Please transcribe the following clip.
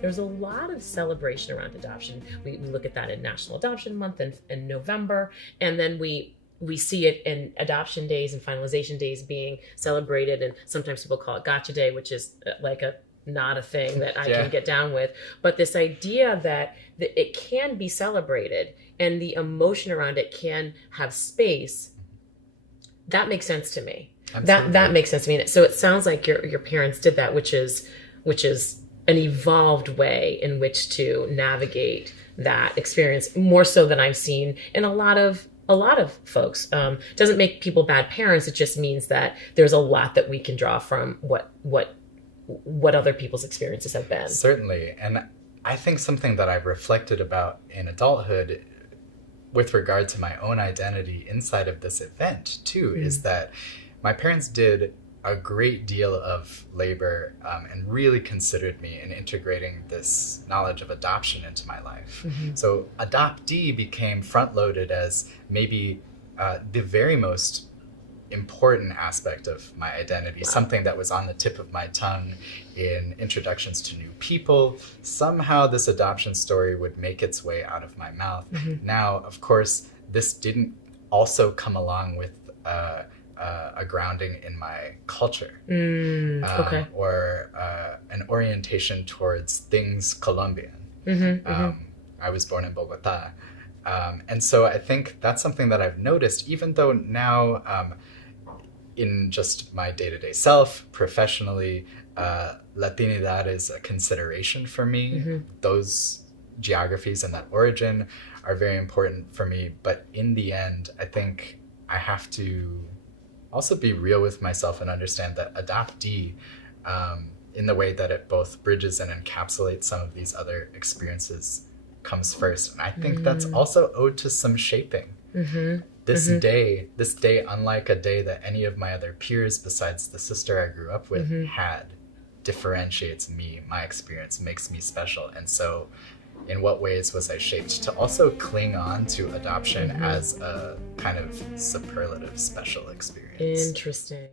There's a lot of celebration around adoption. We look at that in National Adoption Month in November, and then we see it in adoption days and finalization days being celebrated, and sometimes people call it Gotcha Day, which is like not a thing that I can get down with. But this idea that it can be celebrated and the emotion around it can have space, that makes sense to me. That makes sense to me. So it sounds like your parents did that, which is an evolved way in which to navigate that experience, more so than I've seen in a lot of folks. Doesn't make people bad parents. It just means that there's a lot that we can draw from what other people's experiences have been. Certainly. And I think something that I've reflected about in adulthood with regard to my own identity inside of this event too, is that my parents did a great deal of labor and really considered me in integrating this knowledge of adoption into my life. So adoptee became front-loaded as maybe the very most important aspect of my identity, something that was on the tip of my tongue in introductions to new people. Somehow this adoption story would make its way out of my mouth. Now, of course, this didn't also come along with a grounding in my culture, or an orientation towards things Colombian. I was born in Bogota. And so I think that's something that I've noticed, even though now in just my day-to-day self, professionally, Latinidad is a consideration for me. Those geographies and that origin are very important for me. But in the end, I think I have to also be real with myself and understand that adoptee, in the way that it both bridges and encapsulates some of these other experiences, comes first. And I think that's also owed to some shaping. This day, unlike a day that any of my other peers besides the sister I grew up with had, differentiates me, my experience, makes me special. And so in what ways was I shaped to also cling on to adoption as a kind of superlative special experience? Interesting.